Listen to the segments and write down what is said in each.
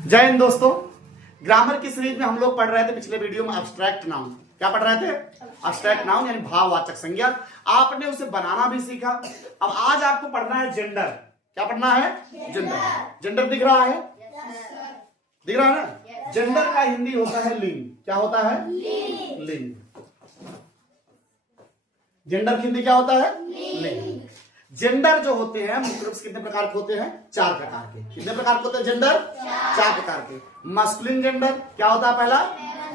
जय हिंद दोस्तों। ग्रामर की सीरीज में हम लोग पढ़ रहे थे पिछले वीडियो में एब्स्ट्रैक्ट नाउन। क्या पढ़ रहे थे? एब्स्ट्रैक्ट नाउन यानी भाववाचक संज्ञा। आपने उसे बनाना भी सीखा। अब आज आपको पढ़ना है जेंडर। क्या पढ़ना है? जेंडर। जेंडर दिख रहा है? दिख रहा है ना? जेंडर का हिंदी होता है लिंग। क्या होता है? लिंग। जेंडर की हिंदी क्या होता है? लिंग। जेंडर जो होते हैं मुख्य रूप से कितने प्रकार के होते हैं? 4 प्रकार के। कितने प्रकार के होते हैं जेंडर? 4 प्रकार के। मस्कुलिन जेंडर क्या होता है? पहला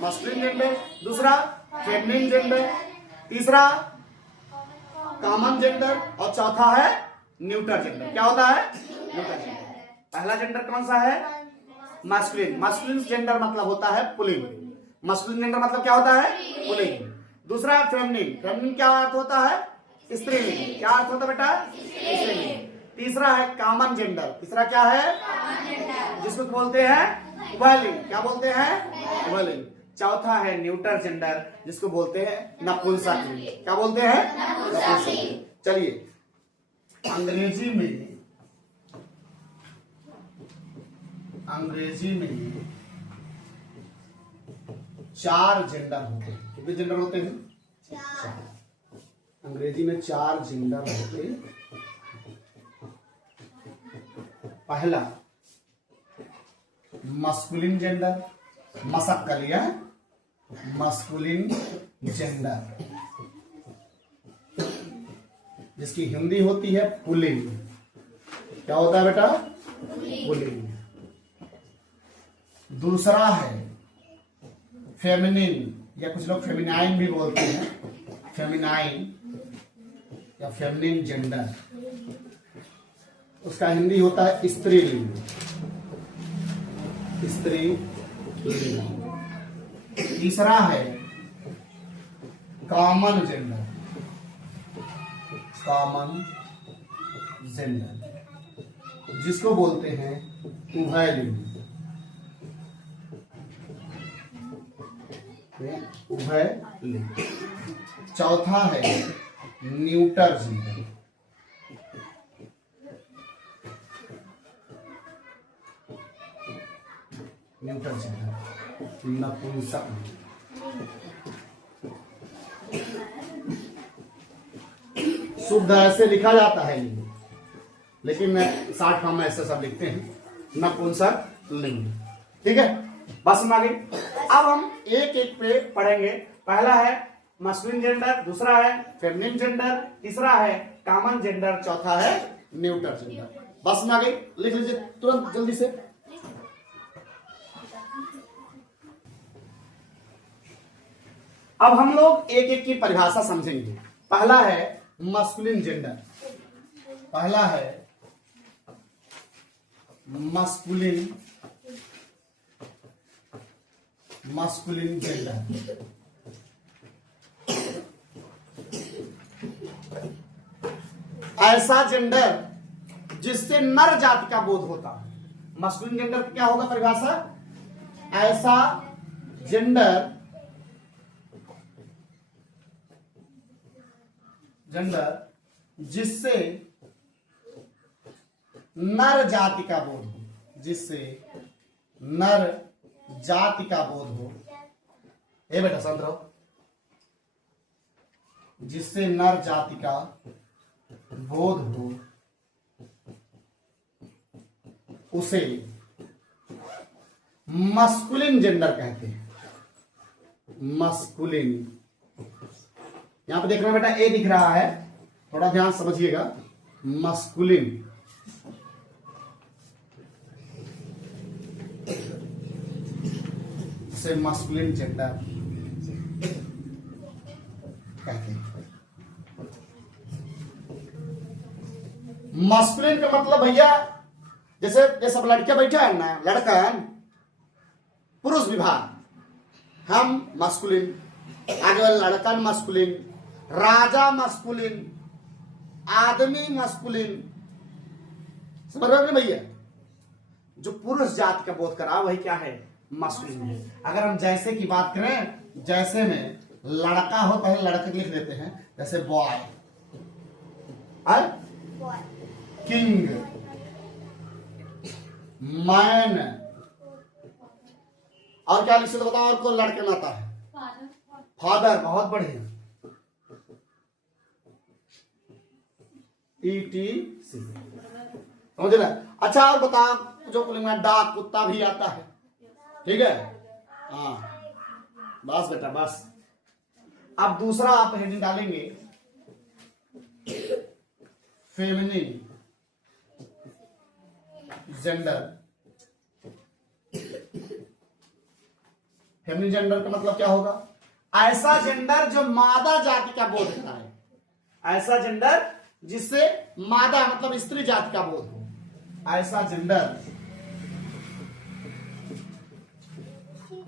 मस्कुलिन जेंडर, दूसरा फेमिनिन जेंडर, तीसरा कॉमन जेंडर और चौथा है न्यूट्रल जेंडर। क्या होता है? Neutral gender. पहला जेंडर कौन सा है? मस्कुलिन। मस्कुलिन जेंडर मतलब होता है पुल्लिंग। मस्कुलिन जेंडर मतलब क्या होता है? पुल्लिंग। दूसरा फेमिनिन। फेमिनिन क्या अर्थ होता है? स्त्रीलिंग। क्या अर्थ होता है बेटा? स्त्रीलिंग। तीसरा है कॉमन जेंडर। तीसरा क्या है? जिसको बोलते हैं उभयलिंग। क्या बोलते हैं? उभयलिंग। चौथा है न्यूट्रल जेंडर जिसको बोलते हैं नपुंसकलिंग। क्या बोलते हैं? नपुंसकलिंग। चलिए, अंग्रेजी में 4 जेंडर होते हैं। कितने जेंडर होते हैं? 4। अंग्रेजी में 4 जेंडर होते हैं। पहला मस्कुलिन जेंडर, मसक कर लिया, मस्कुलिन जेंडर जिसकी हिंदी होती है पुल्लिंग। क्या होता है बेटा? पुल्लिंग। दूसरा है फेमिनिन या कुछ लोग फेमिनाइन भी बोलते हैं। फेमिनाइन या फेमिनिन जेंडर, उसका हिंदी होता है स्त्रीलिंग। स्त्रीलिंग। तीसरा है कॉमन जेंडर। कॉमन जेंडर जिसको बोलते हैं उभयलिंग। उभयलिंग। चौथा है न्यूट्रल जेंडर। न्यूट्रल जेंडर नपुंसक। शुद्ध ऐसे लिखा जाता है लेकिन शॉर्ट फॉर्म में ऐसे सब लिखते हैं नपुंसक लिंग। ठीक है, बस समझ आ गई। अब हम एक एक पे पढ़ेंगे। पहला है मस्कुलिन जेंडर, दूसरा है फेमिनिन जेंडर, तीसरा है कॉमन जेंडर, चौथा है न्यूट्रल जेंडर। बस समझ आ गई? लिख लीजिए तुरंत जल्दी से। अब हम लोग एक एक की परिभाषा समझेंगे। पहला है मस्कुलिन जेंडर। पहला है मस्कुलिन जेंडर। ऐसा जेंडर जिससे नर जाति का बोध होता है। मस्कुलिन जेंडर क्या होगा परिभाषा? ऐसा जेंडर जिससे नर जाति का बोध हो। जिससे नर जाति का बोध हो। ए बेटा शांत रहो। जिससे नर जाति का बोध हो उसे मस्कुलिन जेंडर कहते हैं। मस्कुलिन। यहां पे देख रहे हैं बेटा, ए दिख रहा है, थोड़ा ध्यान समझिएगा। मस्कुलिन से मस्कुलिन जेंडर कहते हैं। मस्कुलिन का मतलब भैया जैसे सब लड़कियां बैठा है ना, लड़का पुरुष विभाग, हम मस्कुलिन, आगे वाला लड़का मस्कुलिन, राजा मस्कुलिन, आदमी मस्कुलिन। समझ रहे हो भैया? जो पुरुष जाति का बोध करा वही क्या है? मस्कुलिन है। अगर हम जैसे की बात करें, जैसे में लड़का हो पहले लड़के लिख देते हैं, जैसे बॉय, किंग, मैन, और क्या लिख सकते बताओ, और कौन लड़के में आता है? फादर, बहुत बढ़िया। ETC, समझ रहे? अच्छा और बताओ, जो बोलेंगे डॉग, कुत्ता भी आता है, ठीक है? हाँ बस बेटा बस। अब दूसरा आप हेडिंग डालेंगे फेमिनिन जेंडर। फेमिनिन जेंडर का मतलब क्या होगा? ऐसा जेंडर जो मादा जाति का बोध होता है, ऐसा जेंडर जिससे मादा मतलब स्त्री जाति का बोध हो, ऐसा जेंडर,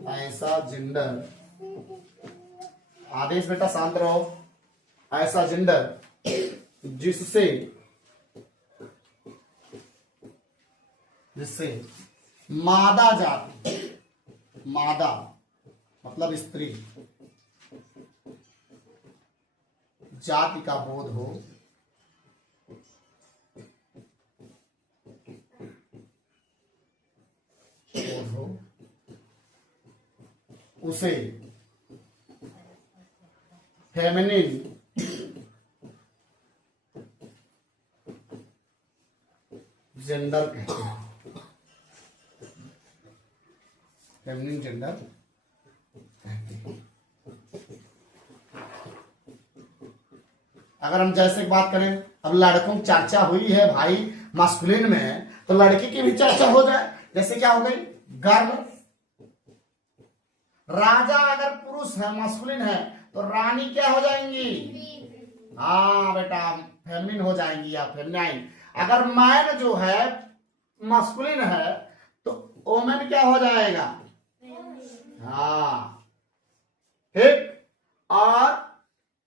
ऐसा जेंडर, आदेश बेटा शांत रहो, ऐसा जेंडर जिससे मादा जाति, मादा मतलब स्त्री जाति का बोध हो, उसे फेमिनिन जेंडर कहते हैं, फेमिनिन जेंडर कहते हैं। अगर हम जैसे बात करें, अब लड़कों की चर्चा हुई है भाई मास्कुलिन में, तो लड़की की भी चर्चा हो जाए। जैसे क्या हो गई? गर्ल। राजा अगर पुरुष है, मास्कुलिन है, तो रानी क्या हो जाएंगी? हाँ बेटा फेमिनिन हो जाएंगी या फेमिनाइन। अगर मैन जो है मास्कुलिन है, तो वोमेन क्या हो जाएगा? हाँ ठीक। और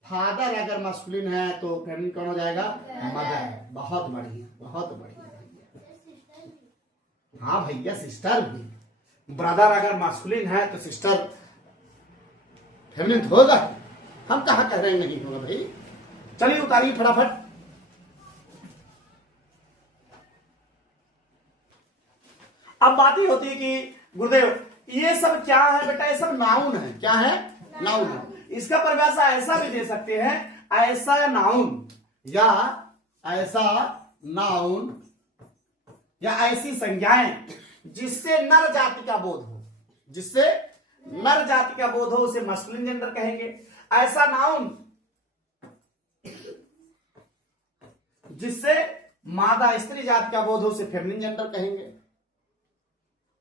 फादर अगर मास्कुलिन है तो फेमिनिन कौन हो जाएगा? मदर। बहुत बढ़िया, बहुत बढ़िया। हाँ भैया सिस्टर भी। ब्रदर अगर मास्कुलिन है तो सिस्टर फेमिनिन होगा। हम कहा कह रहे हैं नहीं होगा भाई। चलिए उतारिए फटाफट। अब बात ही होती है कि गुरुदेव ये सब क्या है बेटा? ये सब नाउन है। क्या है? नाउन है। इसका परिभाषा ऐसा भी दे सकते हैं, ऐसा नाउन या ऐसा नाउन या ऐसी संज्ञाएं जिससे नर जाति का बोध हो, जिससे नर जाति का बोध हो, उसे मस्कुलिन जेंडर कहेंगे। ऐसा नाउन जिससे मादा स्त्री जाति का बोध हो, उसे फेमिनिन जेंडर कहेंगे।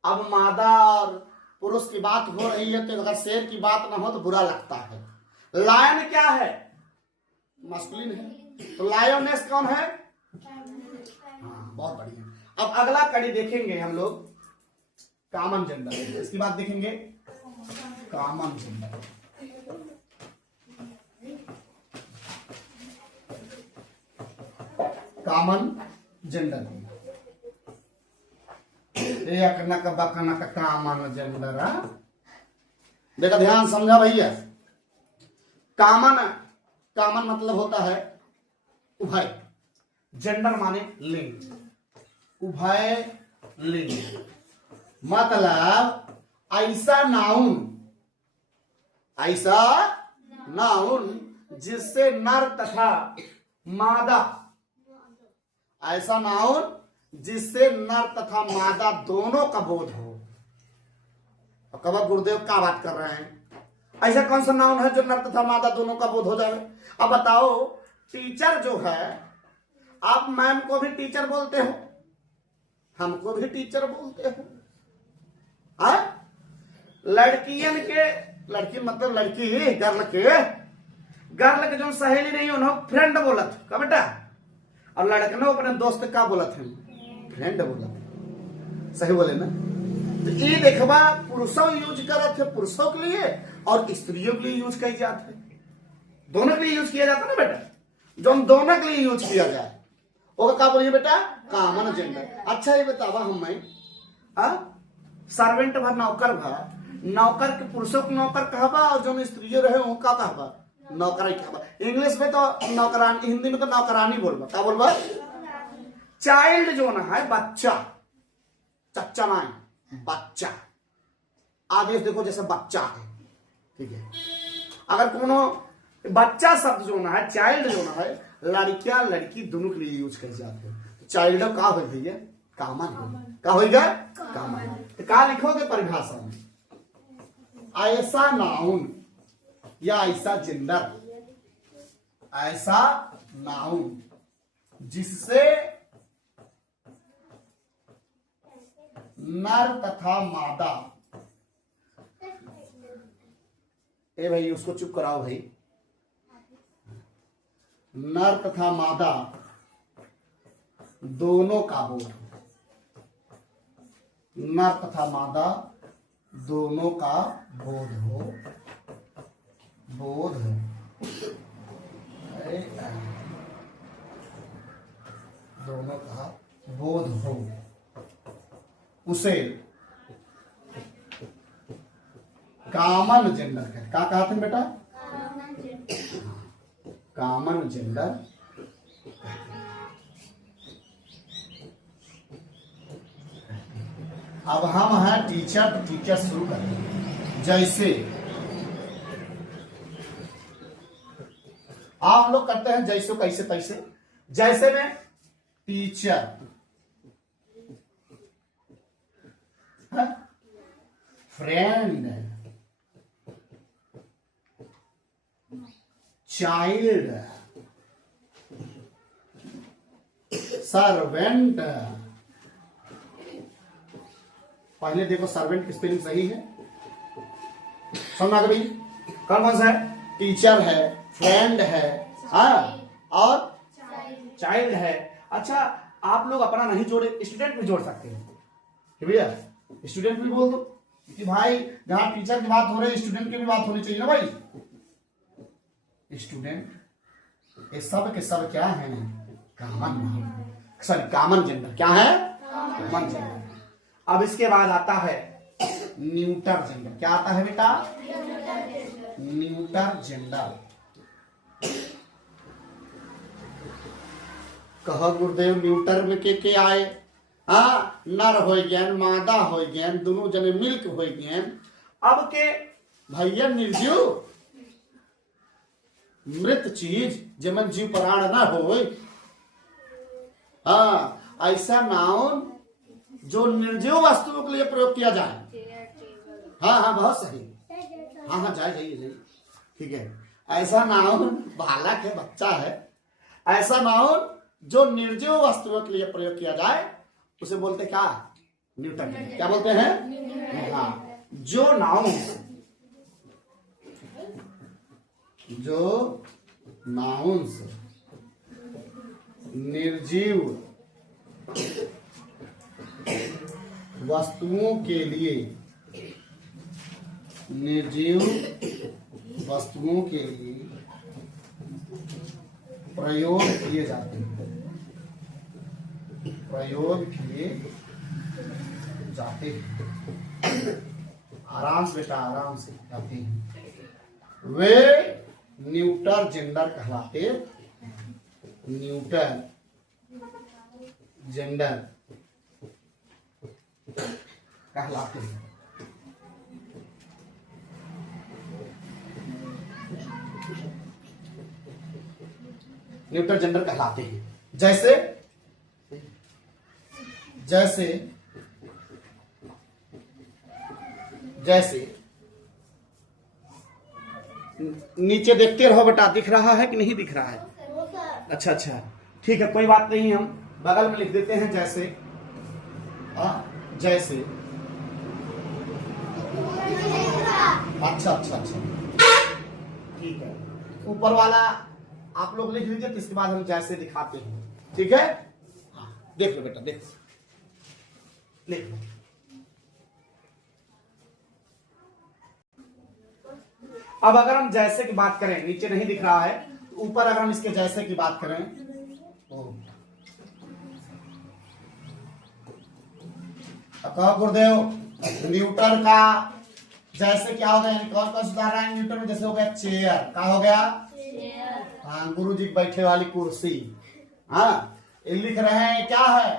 अब मादा और पुरुष की बात हो रही है, तो अगर शेर की बात ना हो तो बुरा लगता है। लायन क्या है? मस्कुलिन है। तो लायोनेस कौन है? हाँ बहुत बढ़िया। अब अगला कड़ी देखेंगे हम लोग कॉमन जेंडर। इसकी बात देखेंगे common gender. Common gender common gender. देखा ध्यान समझा भैया। कॉमन, कॉमन मतलब होता है उभय। जेंडर माने लिंग, उभय लिंग। मतलब ऐसा नाउन, ऐसा नाउन जिससे नर तथा मादा, ऐसा नाउन जिससे नर तथा मादा दोनों का बोध हो। अब कब गुरुदेव क्या बात कर रहे हैं? ऐसा कौन सा नाउन है जो नर तथा मादा दोनों का बोध हो जाए? अब बताओ, टीचर जो है, आप मैम को भी टीचर बोलते हो, हमको भी टीचर बोलते हो। लड़कियन के, लड़की मतलब लड़की, गर्ल के जो सहेली नहीं उन्होंने फ्रेंड बोलत का बेटा, और लड़कन अपने दोस्त का बोलत है फ्रेंड बोलत। सही बोले ना? तो ये देखबा पुरुषों यूज करत है पुरुषों के लिए और स्त्रियों के लिए यूज की जाता है। दोनों के लिए यूज किया जाता है ना बेटा। जो हम दोनों के लिए यूज किया जाए वो क्या बोलिए बेटा? Common gender. अच्छा ये बतावा हमें सर्वेंट भर, नौकर भर, नौकर के पुरुषों को नौकर कहबा और जो स्त्रियों रहे उनका कहबा नौकरानी कहबा। इंग्लिश में तो नौकरानी, हिंदी में तो नौकरानी बोलबा। क्या बोलबा? चाइल्ड जो ना है बच्चा, चच्चा ना है बच्चा, आदेश देखो जैसे बच्चा है, ठीक है। अगर कोनो बच्चा शब्द जो ना है, चाइल्ड जो ना है, लड़कियां लड़की दोनों के लिए यूज कर जाते हैं। तो चाइल्ड का हो भैया कॉमन, का होगा कॉमन। तो का लिखोगे परिभाषा में, ऐसा नाउन या ऐसा जेंडर, ऐसा नाउन जिससे नर तथा मादा, ए भाई उसको चुप कराओ भाई, नर तथा मादा दोनों का बोध, नर तथा मादा दोनों का बोध हो, बोध दोनों का बोध हो, उसे कॉमन जेंडर कहते। क्या कहते हैं बेटा? Common gender. अब हम हैं टीचर, तो टीचर शुरू करें। जैसे आप लोग करते हैं जैसे कैसे तैसे, जैसे में टीचर, फ्रेंड, चाइल्ड, सर्वेंट। पहले देखो सर्वेंट की स्पेलिंग सही है, समझा कभी? कौन सा है? टीचर है, फ्रेंड है, हाँ, और चाइल्ड है। अच्छा, आप लोग अपना नहीं जोड़े, स्टूडेंट भी जोड़ सकते हैं भैया, स्टूडेंट भी बोल दो कि भाई जहां टीचर की बात हो रही है स्टूडेंट की भी बात होनी चाहिए ना भाई। स्टूडेंट ये सब के सब क्या है? Common, sorry common gender. क्या है? Common gender. अब इसके बाद आता है न्यूटर जेंडर। क्या आता है बेटा? Neuter gender. कह गुरुदेव न्यूटर में के आए? हाँ, नर हो गए, मादा हो गए, दोनों जने मिल्क हो गए। अब के भैया निर्जीव मृत चीज जमन जीव प्राण न हो, हाँ, ऐसा नाउन जो निर्जीव वस्तुओं के लिए प्रयोग किया जाए। हाँ हाँ, बहुत सही। हाँ हाँ, जाइए, ठीक है। ऐसा नाउन बालक है, बच्चा है, ऐसा नाउन जो निर्जीव वस्तुओं के लिए प्रयोग किया जाए उसे बोलते क्या? न्यूटन। क्या बोलते हैं? हाँ, जो नाउन्स निर्जीव वस्तुओं के लिए, निर्जीव वस्तुओं के लिए प्रयोग किए जाते हैं, प्रयोग किए जाते हैं। आराम से बेटा, आराम से जाते हैं। वे न्यूटर जेंडर कहलाते, न्यूटर जेंडर कहलाते हैं। न्यूटन जेंडर कहलाते हैं। जैसे जैसे जैसे नीचे देखते रहो बेटा, दिख रहा है कि नहीं दिख रहा है? अच्छा अच्छा, ठीक है, कोई बात नहीं, हम बगल में लिख देते हैं जैसे। जैसे, अच्छा अच्छा अच्छा, ठीक है। ऊपर वाला आप लोग लिख लीजिए, इसके बाद हम जैसे दिखाते हैं, ठीक है? हाँ, देख लो बेटा, देख लिख लो। अब अगर हम जैसे की बात करें, नीचे नहीं दिख रहा है, तो ऊपर अगर हम इसके जैसे की बात करें तो कहो गुरुदेव न्यूटन का जैसे क्या हो गया? कौन कौन सुधार रहा है न्यूटन में? जैसे हो गया चेयर। क्या हो गया? हाँ, गुरु जी बैठे वाली कुर्सी। हाँ, लिख रहे हैं क्या है?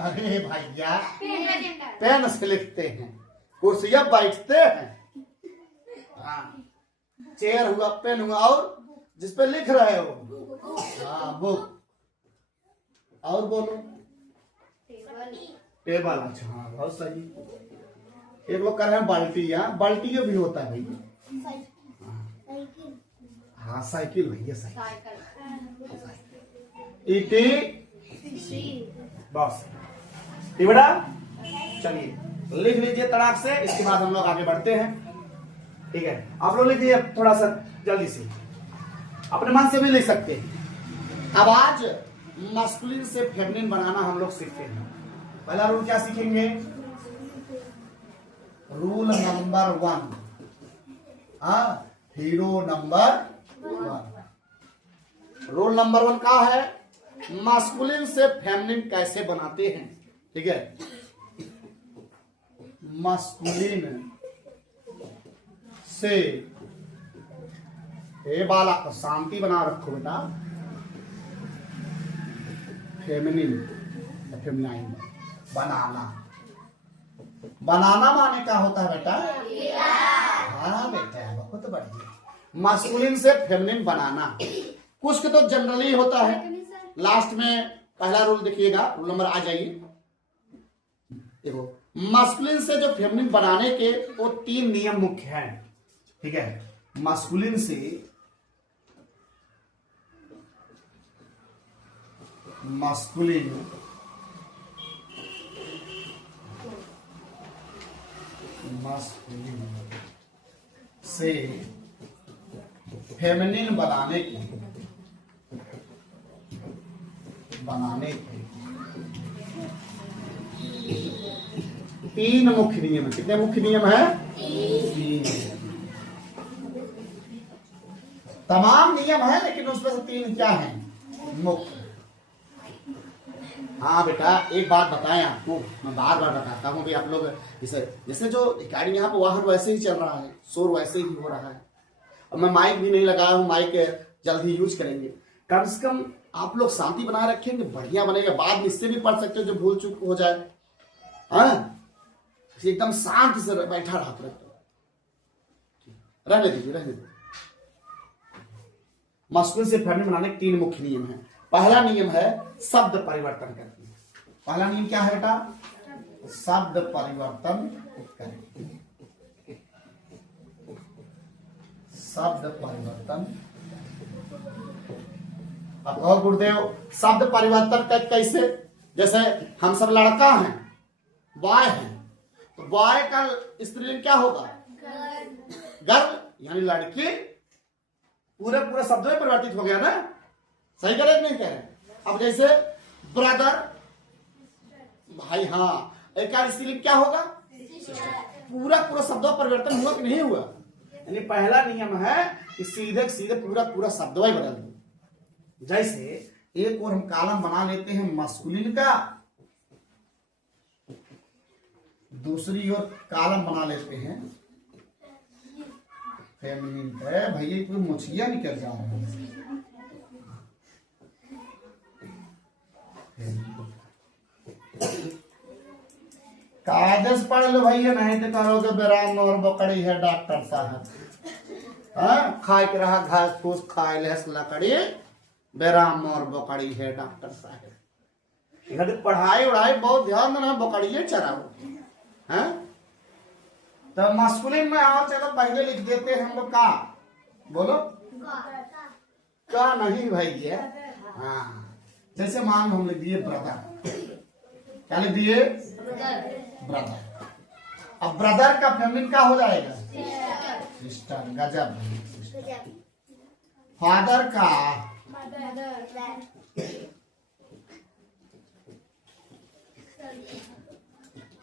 अरे भैया, पेन से लिखते हैं, कुर्सियां बैठते हैं। हाँ, चेयर हुआ, पेन हुआ, और जिसपे लिख रहे हो, हाँ बुक। और बोलो, टेबल। अच्छा हाँ, बहुत सही। एक लोग कर रहे हैं बाल्टी। यहाँ बाल्टी भी होता है भाई। हाँ साइकिल भैया, साइकिल। ईटी बस। ठीक बेटा, चलिए लिख लीजिए तड़ाक से, इसके बाद हम लोग आगे बढ़ते हैं। ठीक है, आप लोग लिख लीजिए थोड़ा सा जल्दी से, अपने मन से भी लिख सकते हैं। अब आज मस्कुलिन से फेमिनिन बनाना हम लोग सीखते हैं। पहला रूल क्या सीखेंगे? Rule number 1, hero number 1। Rule number 1 क्या है? मस्कुलिन से फेमिनिन कैसे बनाते हैं। ठीक है, मस्कुलिन से, ए बाला शांति बना रखो बेटा, फेमिनिन फेमिनाइन बनाना। बनाना माने क्या होता है बेटा? हाँ बेटा, बहुत बढ़िया। मस्कुलिन से फेमिनिन बनाना। कुछ तो जनरली होता है। लास्ट में पहला रूल देखिएगा, रूल नंबर आ जाइए। देखो, मस्कुलिन से जो फेमिनिन बनाने के वो 3 नियम मुख्य हैं। ठीक है, मस्कुलिन से फेमिनिन बनाने के 3 मुख्य नियम। कितने मुख्य नियम है? 3। तमाम नियम है, लेकिन उसमें से 3 क्या है? मुख्य। हाँ बेटा, एक बात बताएं आपको, मैं बार बार बताता हूँ भी, आप लोग जैसे जो रिकॉर्डिंग यहाँ पे वहां वैसे ही चल रहा है, शोर वैसे ही हो रहा है, और मैं माइक भी नहीं लगाया हूँ, माइक जल्द ही यूज करेंगे। कम से कम आप लोग शांति बनाए रखेंगे, बढ़िया बनेगा। बाद में इससे भी पढ़ सकते हो जो भूल चूक हो जाए। हाँ, एकदम शांत से बैठा रहते, रहने दीजिए। मस्कुलिन से फेमिनिन बनाने के 3 मुख्य नियम हैं। पहला नियम है शब्द परिवर्तन करके। पहला नियम क्या है बेटा? शब्द परिवर्तन करें। शब्द परिवर्तन। अब और गुरुदेव, शब्द परिवर्तन कर कैसे? जैसे हम सब लड़का हैं, बॉय हैं, तो बॉय का स्त्रीलिंग क्या होगा? गर्ल, यानी लड़की। पूरे शब्द में परिवर्तित हो गया ना? सही कह रहे नहीं कह रहे? अब जैसे ब्रदर, भाई, हाँ, एक स्त्रीलिंग क्या होगा? पूरा शब्दों परिवर्तन हुआ कि नहीं हुआ? यानी पहला नियम है कि सीधे पूरा शब्द ही बदल दो। जैसे एक और हम कॉलम बना लेते हैं मस्कुलिन का, दूसरी ओर कॉलम बना लेते हैं फेमिनिन का। भैया कोई मुछिया निकल जा रहा है। कागज पढ़ लो भैया, नहीं तो करोगे बेराम और बकड़ी है डॉक्टर साहब। खाए के रहा घास फूस, खाए ले लकड़ी, बेराम और बकड़ी है डॉक्टर साहब। इधर पढ़ाई उड़ाई बहुत ध्यान देना, बकड़िए चराओ। तो मस्कुलिन में आओ, चलो पहले लिख देते हैं हम लोग का। बोलो का नहीं भैया। हाँ, जैसे मान हम लिख दिए ब्रदर। क्या लिख दिए? ब्रदर। अब ब्रदर का फेमिनिन क्या हो जाएगा? सिस्टर। गजब। फादर का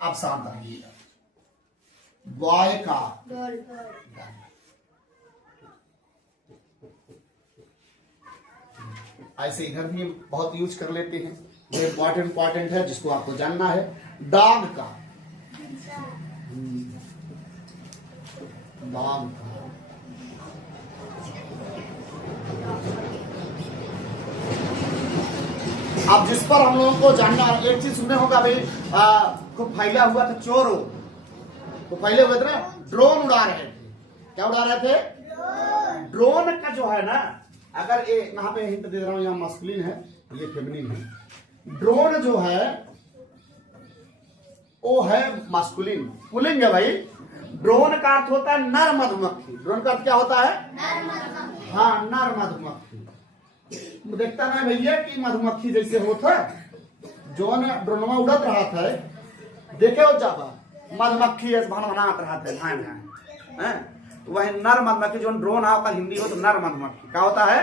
अब शांत रहिएगा। बॉय का ऐसे इधर भी बहुत यूज कर लेते हैं, जो इम्पोर्टेंट है, जिसको आपको जानना है। डॉग का, डॉग का। अब जिस पर हम लोगों को जानना, एक चीज सुनने होगा भाई, खूब फैला हुआ था चोर हो। तो पहले हुए थे ना ड्रोन उड़ा रहे थे। क्या उड़ा रहे थे? ड्रोन का जो है ना, अगर ये यहाँ पे हिंट दे रहा हूं, यहाँ मस्कुलिन है, ये फेमिनिन है। ड्रोन जो है वो है मस्कुलिन, पुल्लिंग है भाई। ड्रोन का अर्थ होता है नर मधुमक्खी। ड्रोन का अर्थ क्या होता है? नर मधुमक्खी। हाँ, नर मधुमक्खी। देखता ना भैया कि मधुमक्खी जैसे होता जो न ड्रोनमा उड़त रहा था, देखे हो जाबा मधुमक्खी भनभनाट रहा था धान हैं, तो वही नर मधुमक्खी जो ड्रोन है का हिंदी हो तो नर मधुमक्खी। क्या होता है?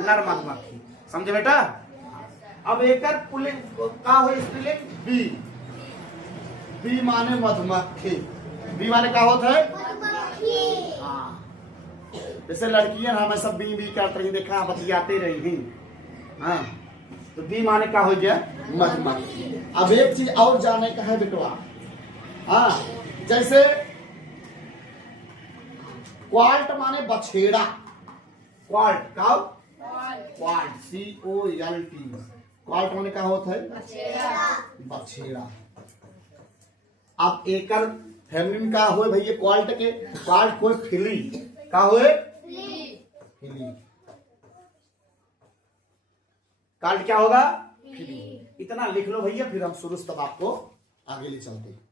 नर मधुमक्खी। समझे बेटा? अब एक पुल्लिंग का हो स्त्रीलिंग बी। बी माने मधुमक्खी। बी माने क्या होता है? मधुमक्खी। हाँ, जैसे लड़कियां हमें सब बी बी करते रही, देखा बतियाते रही हैं। हाँ, तो बी माने क्या हो गया? मधुमक्खी। अब एक चीज और जाने का है बेटवा। हाँ, जैसे क्वाल्ट माने बछेड़ा। क्वाल्ट का क्वाल्ट COLT। क्वाल्ट माने क्या होता है? बछेड़ा। अब एकर फेमिनिन का हुए भैया क्वाल्ट के, क्वाल्ट कोई फिली का हुए? फिली। क्वाल्ट क्या होगा? फिली। इतना लिख लो भैया, फिर हम शुरू से तब आपको आगे ले चलते हैं।